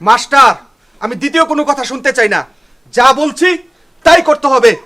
Master আমি দ্বিতীয় কোনো কথা শুনতে চাই না। যা বলছি তাই করতে হবে।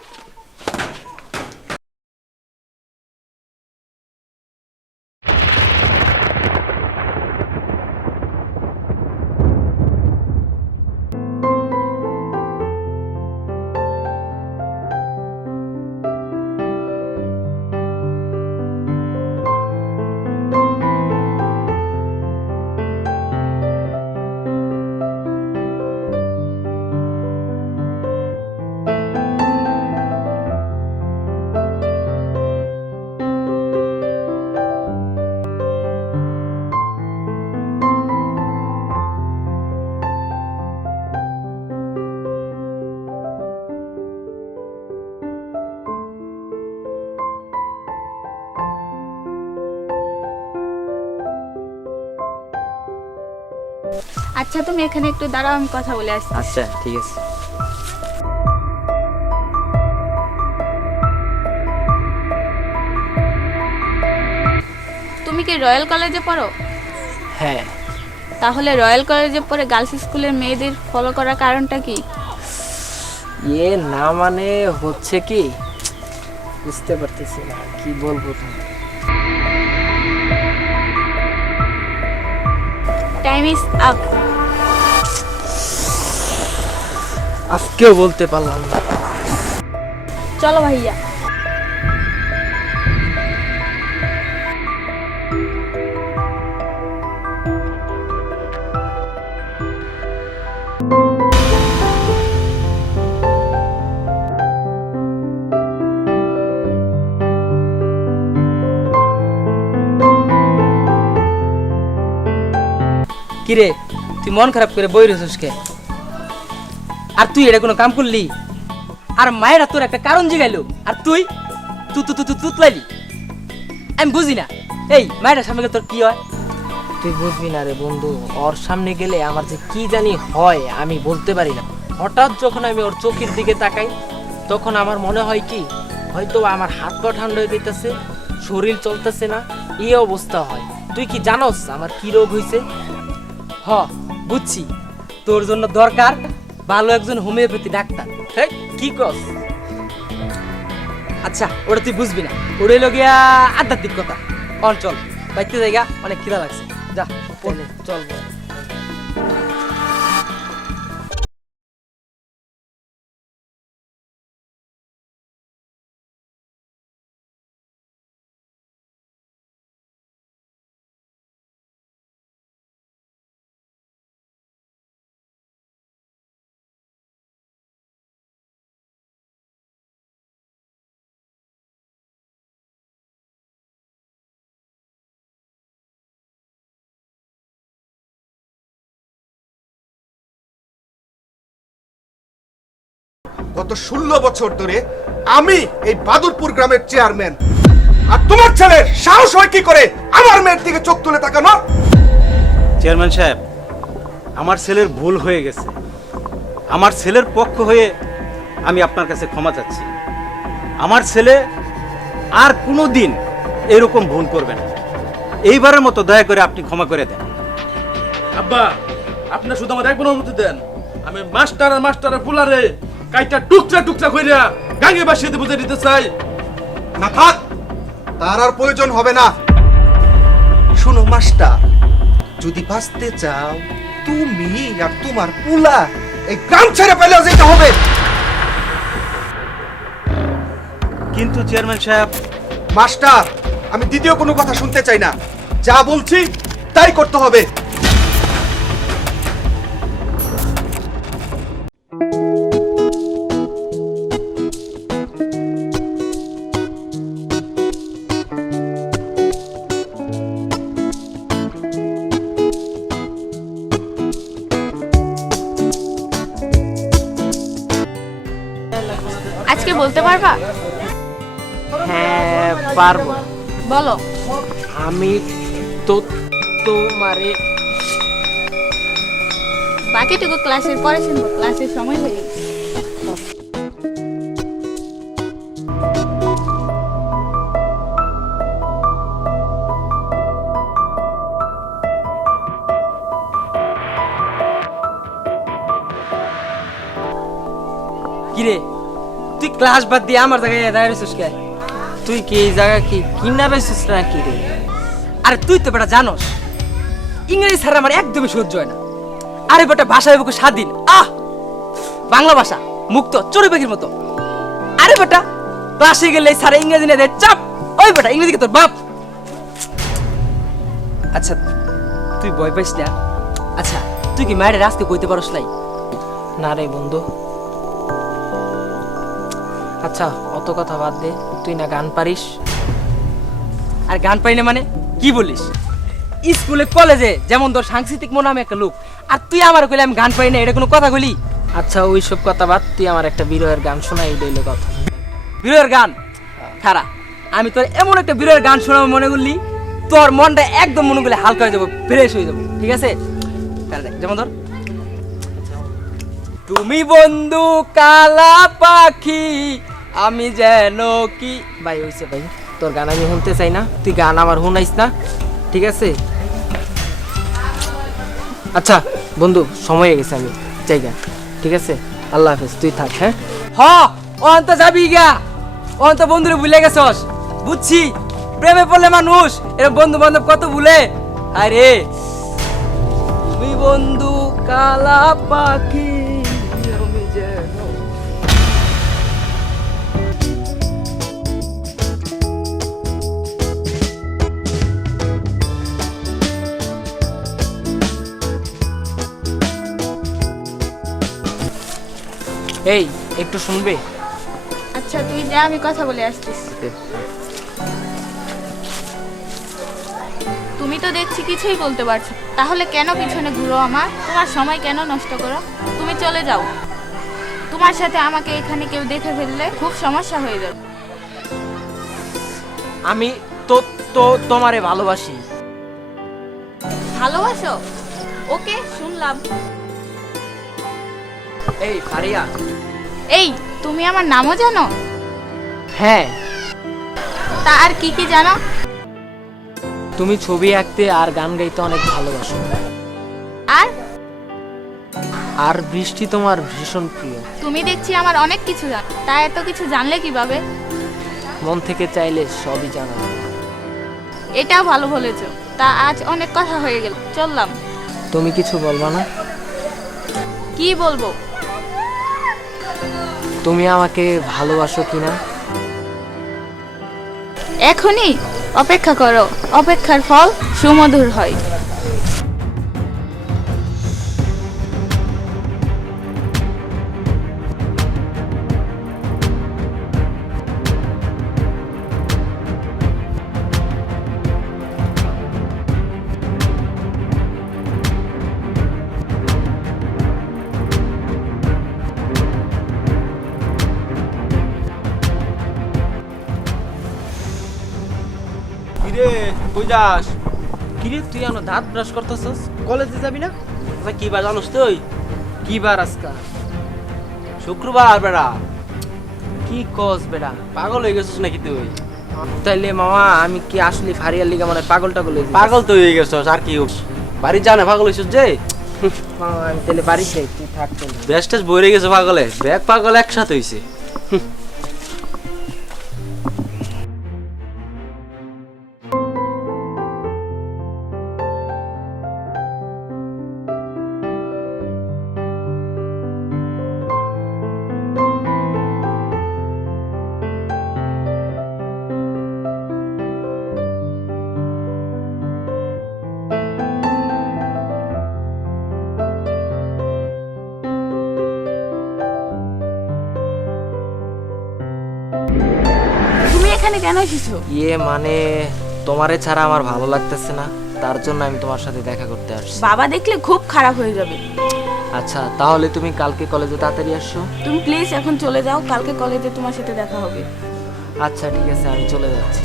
আচ্ছা তুমি এখানে একটু দাঁড়াও আমি কথা বলে আসছি। আচ্ছা ঠিক আছে। তুমি কি রয়্যাল কলেজে পড়ো? হ্যাঁ। তাহলে রয়্যাল কলেজে পড়ে গার্লস স্কুলের মেয়েদের ফলো করার কারণটা কি? ইয়ে না মানে হচ্ছে কি? বুঝতে পারতেছি না কি বলব তুমি টাইম ইজ আপ আজকেও বলতে পারলাম না। চলো ভাইয়া। কিরে তুই মন খারাপ করে বই রয়েছিস কে? আর তুই এটা কোনো কাম করলি? আর মায়েরা তোর একটা কারণ জিগাইলো। আর তুই তু তু তু তু তুতলাইলি। আমি বুঝি না। এই মায়েরা সামনে তোর কি হয়? তুই বুঝবি না রে বন্ধু ওর সামনে গেলে আমার যে কি জানি হয় আমি বলতে পারি না। হঠাৎ যখন আমি ওর চোখের দিকে তাকাই তখন আমার মনে হয় কি হয়তো আমার হাত পা ঠান্ডা হয়ে যেতেছে শরীর চলতেছে না এই অবস্থা হয়। তুই কি জানোস আমার কি রোগ হয়েছে হ বুঝছি। তোর জন্য দরকার ভালো একজন হোমিওপ্যাথি ডাক্তার। হ্যাঁ কি কস? আচ্ছা ওটা তুই বুঝবি না। ওটা হইল গিয়া আধ্যাত্মিক কথা। অঞ্চল বাইতে জায়গা অনেক খিদা লাগছে। যা। চল গত ষোলো বছর ধরে আমি এই বাদুরপুর গ্রামের চেয়ারম্যান আর তোমার ছেলের সাহস হয় কি করে আমার মেয়ের দিকে চোখ তুলে তাকানো? চেয়ারম্যান সাহেব আমার ছেলের ভুল হয়ে গেছে। আমার ছেলের পক্ষ হয়ে আমি আপনার কাছে ক্ষমা চাচ্ছি। আমার ছেলে আর কোনো দিন এরকম ভুল করবে না। এইবারের মতো দয়া করে আপনি ক্ষমা করে দেন। আব্বা আপনি শুধু আমার একবার অনুমতি দেন। আমি মাস্টার আর মাস্টারের ফুলারে কাইটা টুকরা টুকরা কইরা গাঙ্গে বাসিয়ে দিতে চাই। না থাক তার আর প্রয়োজন হবে না। শোনো মাস্টার যদি বাঁচতে চাও তুমি আর তোমার পুলা এই গ্রাম ছেড়ে পেলেও যেতে হবে। কিন্তু চেয়ারম্যান সাহেব মাস্টার আমি দ্বিতীয় কোনো কথা শুনতে চাই না। যা বলছি তাই করতে হবে। পারব বলো। আমি তো তোমারে বাকিটুকু ক্লাসের পরে শুনব। ক্লাসের সময় হয়ে কিরে তুই ক্লাস বাদ দিয়ে আমার জায়গায় দাঁড়িয়েছিস কে? তুই কি এই জায়গা কি কিনা রয়েছিস না কি রে? আরে তুই তো বেটা জানোস, ইংরেজি স্যার আমার একদমই সহ্য হয় না। আরে বেটা ভাষা বুকে স্বাধীন? আহ! বাংলা ভাষা, মুক্ত চড়ুই পাখির মতো। আরে বেটা ক্লাসে গেলে স্যার ইংরেজি নিয়ে চাপ! ওই বেটা, ইংরেজি তোর বাপ? আচ্ছা তুই ভয় পাইস না? আচ্ছা তুই কি মায়ের আজকে কইতে পারস নাই? না রে বন্ধু। আচ্ছা অত কথা বাদ দে। তুই না গান পারিস? আর গান পাই না মানে কি বলিস? স্কুলে কলেজে যেমন তোর সাংস্কৃতিক মনে আমি একটা লোক আর তুই আমার কইলে আমি গান পাই না এটা কোনো কথা বলি আচ্ছা ওই সব কথা বাদ তুই আমার একটা বিরহের গান শোনাই দিল কথা। বিরহের গান? খারা আমি তোর এমন একটা বিরহের গান শোনাবো মনে করলি তোর মনটা একদম মনে করলে হালকা হয়ে যাব ফ্রেশ হয়ে যাব ঠিক আছে? যেমন ধর তুমি বন্ধু কালা পাখি আমি যেন কি ভাই, হইছে ভাই, তোর গান আমি শুনতে চাই না। তুই গান আমার শুনাইস না, ঠিক আছে? আচ্ছা বন্ধু, সময় হয়ে গেছে আমি জায়গা ঠিক আছে? আল্লাহ হাফেজ, তুই থাক হ্যাঁ? হ অন্ত যাবি গা অন্ত বন্ধুরে ভুলে গেছস। বুঝছি, প্রেমে পড়লে মানুষ এরকম বন্ধু বান্ধব কত ভুলে? আরে তুমি বন্ধু কালা পাখি এই একটু শুনবে? আচ্ছা তুই যা আমি কথা বলে আসছিস। তুমি তো দেখছি কিছুই বলতে পারছ তাহলে কেন পিছনে ঘুরো আমার? তোমার সময় কেন নষ্ট করো? তুমি চলে যাও। তোমার সাথে আমাকে এখানে কেউ দেখে ফেললে খুব সমস্যা হয়ে যাবে। আমি তো তো তোমারে ভালোবাসি। ভালোবাসো? ওকে শুনলাম। এই ফারিয়া। এই তুমি আমার নামও জানো? হ্যাঁ। তা আর কি কি জানো? তুমি ছবি আঁকতে আর গান গাইতে অনেক ভালোবাসো। আর? আর বৃষ্টি তোমার ভীষণ প্রিয়। তুমি দেখছি আমার অনেক কিছু জানো। তা এত কিছু জানলে কীভাবে? মন থেকে চাইলে সবই জানা। এটাও ভালো বলেছ। তা আজ অনেক কথা হয়ে গেল। চললাম। তুমি কিছু বলবা না? কি বলব? তুমি আমাকে ভালোবাসো কিনা? এখনই অপেক্ষা করো। অপেক্ষার ফল সুমধুর হয়। কিরে কই যাস? কিরে তুই এখনও দাঁত ব্রাশ করতেছস? কলেজে যাবি না? আচ্ছা কি বা জানোস তুই? কি বার আজকা? শুক্রবার বেড়া। কি কস বেটা পাগল হয়ে গেছিস নাকি তুই? তাইলে মামা আমি কি আসলে ফারিয়ার লিগা মানে পাগল টাগল হয়ে পাগল তো হয়ে গেছিস আর কি বাড়ি জানে পাগল হয়েছিস যে? মামা আমি তাহলে বাড়ি যাই তুই থাক তাহলে। ব্যাস ট্যাস বইরে গেছে পাগলে ব্যাগ পাগল একসাথে হয়েছে কেন এসেছ? ইয়ে মানে তোমারে ছাড়া আমার ভালো লাগতেছে না তার জন্য আমি তোমার সাথে দেখা করতে আসছি। বাবা দেখলে খুব খারাপ হয়ে যাবে। আচ্ছা তাহলে তুমি কালকে কলেজে তাড়াতাড়ি আসছো তুমি প্লিজ এখন চলে যাও কালকে কলেজে তোমার সাথে দেখা হবে। আচ্ছা ঠিক আছে আমি চলে যাচ্ছি।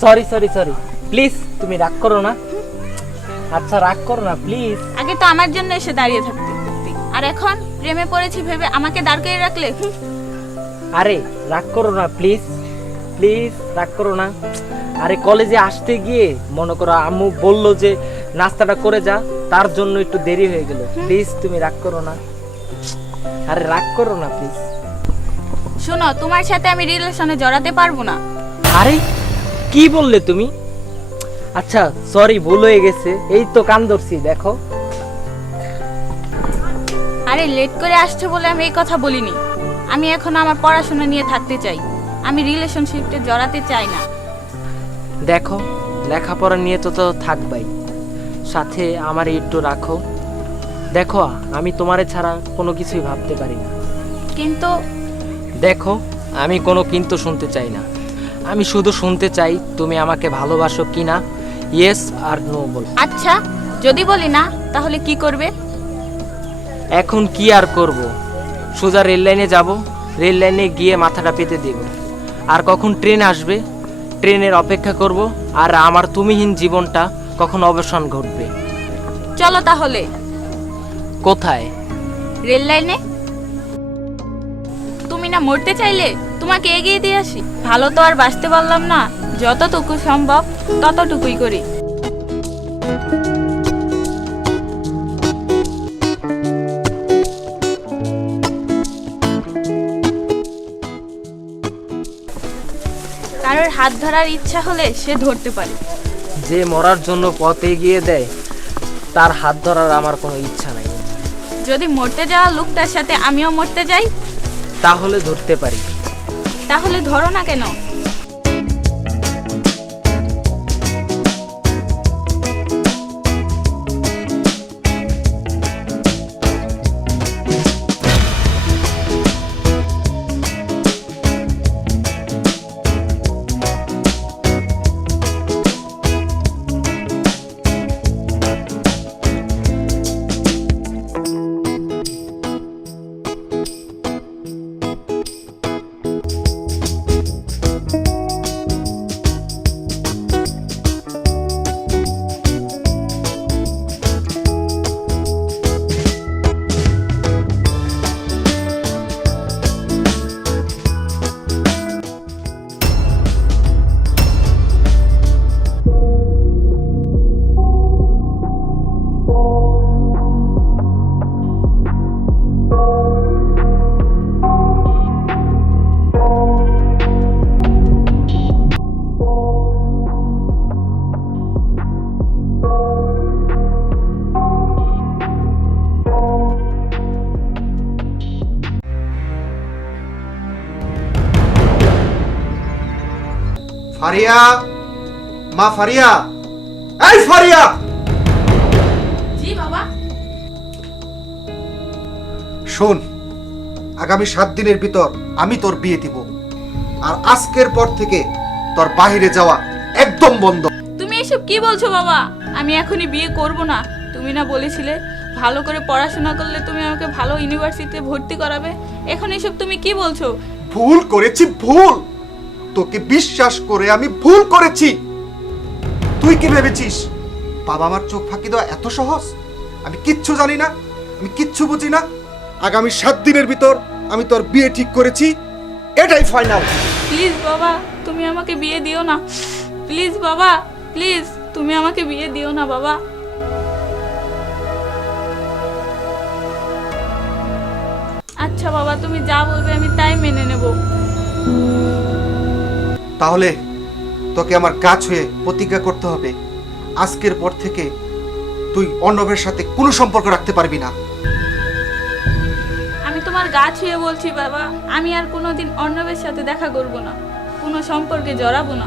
সরি সরি সরি প্লিজ তুমি রাগ করো না। আচ্ছা রাগ করো না প্লিজ আগে তো আমার জন্য এসে দাঁড়িয়ে থাকতে আর এখন প্রেমে পড়েছি ভেবে আমাকে দাঁড় করিয়ে রাখলে? আরে রাগ করো না প্লিজ প্লিজ রাগ করো না। আরে কলেজে আসতে গিয়ে মনে করো আম্মু বলল যে নাস্তাটা করে যা তার জন্য একটু দেরি হয়ে গেল। প্লিজ তুমি রাগ করো না। আরে রাগ করো না প্লিজ শোনো তোমার সাথে আমি রিলেশনে জড়াতে পারব না। আরে কি বললে তুমি? আচ্ছা সরি ভুল হয়ে গেছে। এই তো কান ধরছি দেখো। আরে লেট করে আসছে বলে আমি এই কথা বলিনি। আমি এখন আমার পড়াশোনা নিয়ে থাকতে চাই। আমি রিলেশনশিপে জড়াতে চাই না। দেখো লেখাপড়া নিয়ে তো তো থাকবাই। সাথে আমার একটু রাখো। দেখো আমি তোমারে ছাড়া কোনো কিছুই ভাবতে পারি না। কিন্তু দেখো আমি কোনো কিন্তু শুনতে চাই না। আমি শুধু শুনতে চাই তুমি আমাকে ভালোবাসো কি না ইয়েস আর নো বল। আচ্ছা যদি বলি না তাহলে কি করবে? এখন কি আর করব? সোজা রেল লাইনে যাব রেল লাইনে গিয়ে মাথাটা পেতে দেব। আর কখন ট্রেন আসবে? ট্রেনের অপেক্ষা করব আর আমার তুমিহীন জীবনটা কখন অবসান ঘটবে? চলো তাহলে। কোথায়? রেল লাইনে? তুমি না মরতে চাইলে? তোমাকে এগিয়ে দিয়ে আসি। ভালো তো আর বাঁচতে পারলাম না। যতটুকু সম্ভব ততটুকুই করি। কারোর হাত ধরার ইচ্ছা হলে সে ধরতে পারে। যে মরার জন্য পথ এগিয়ে দেয় তার হাত ধরার আমার কোনো ইচ্ছা নাই। যদি মরতে যাওয়া লোকটার সাথে আমিও মরতে যাই? তাহলে ধরতে পারি। তাহলে ধরো না কেন? ফারিয়া মা ফারিয়া এই ফারিয়া! জি বাবা। শোন আগামী সাত দিনের ভিতর আমি তোর বিয়ে দিব। আর আজকের পর থেকে তোর বাইরে যাওয়া একদম বন্ধ। তুমি এসব কি বলছো বাবা? আমি এখনই বিয়ে করব না। তুমি না বলেছিলে ভালো করে পড়াশোনা করলে তুমি আমাকে ভালো ইউনিভার্সিটিতে ভর্তি করাবে। এখন এসব তুমি কি বলছো? ভুল করেছি ভুল! তোকে বিশ্বাস করে আমি ভুল করেছি। তুই কি ভেবেছিস? বাবা আমার চোখ ফাঁকি দেওয়া এত সহজ? আমি কিচ্ছু জানি না, আমি কিচ্ছু বুঝি না। আগামী সাত দিনের ভিতর আমি তোর বিয়ে ঠিক করেছি। এটাই ফাইনাল প্লিজ বাবা, তুমি আমাকে বিয়ে দিও না। প্লিজ বাবা, প্লিজ, তুমি আমাকে বিয়ে দিও না বাবা। আচ্ছা বাবা, তুমি যা বলবে আমি তাই মেনে নেব। তাহলে তোকে আমার কাজ হয়ে প্রতিজ্ঞা করতে হবে। আজকের পর থেকে তুই অর্ণবের সাথে কোনো সম্পর্ক রাখতে পারবি না। আমি তোমার গা ছুঁয়ে বলছি বাবা, আমি আর কোনোদিন অর্ণবের সাথে দেখা করব না। কোনো সম্পর্কে জড়াবো না।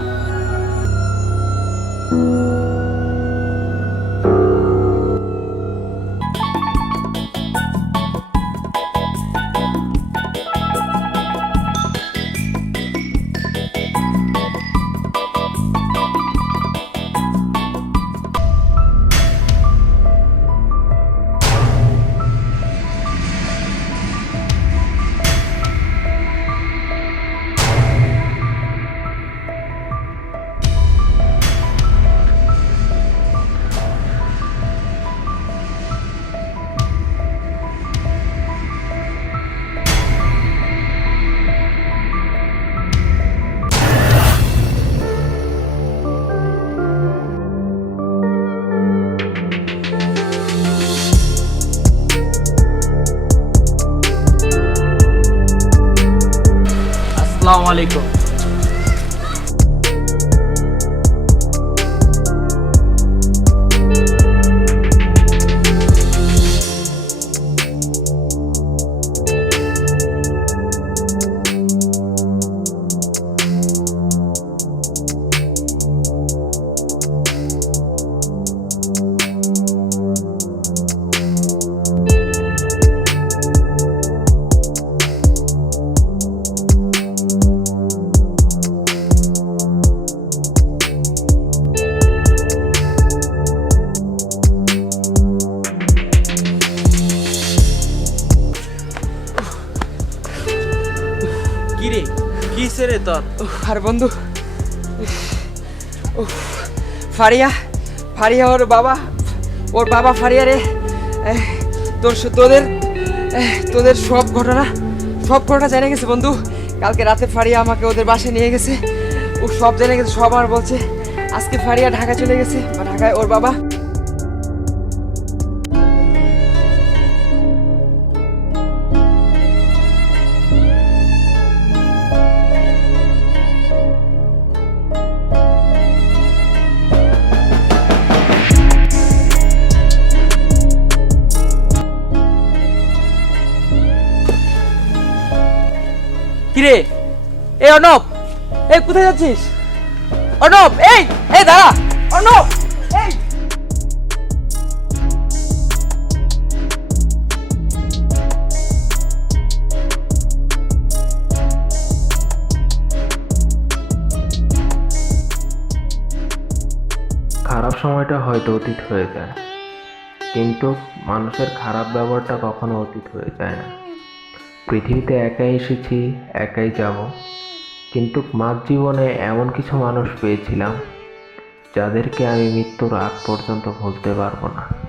কি রে কি রে তোর? আর বন্ধু ফারিয়া ফারিয়া ওর বাবা ওর বাবা ফারিয়া রে তোর তোদের তোদের সব ঘটনা সব ঘটনা জেনে গেছে বন্ধু। কালকে রাতে ফারিয়া আমাকে ওদের বাসায় নিয়ে গেছে। ও সব জেনে গেছে, সব আমার বলছে। আজকে ফারিয়া ঢাকা চলে গেছে, বা ঢাকায় ওর বাবা। কিরে? এই অর্ণব, এই কোথায় যাচ্ছিস? অর্ণব, এই এই দাঁড়া। অর্ণব, এই। খারাপ সময়টা হয়তো অতীত হয়ে যায়, কিন্তু মানুষের খারাপ ব্যবহারটা কখনো অতীত হয়ে যায় না। পৃথিবীতে একাই এসেছি, একাই যাব। কিন্তু মাঝ জীবনে এমন কিছু মানুষ পেয়েছিলাম, যাদেরকে আমি মৃত্যুর আগ পর্যন্ত ভুলতে পারব না।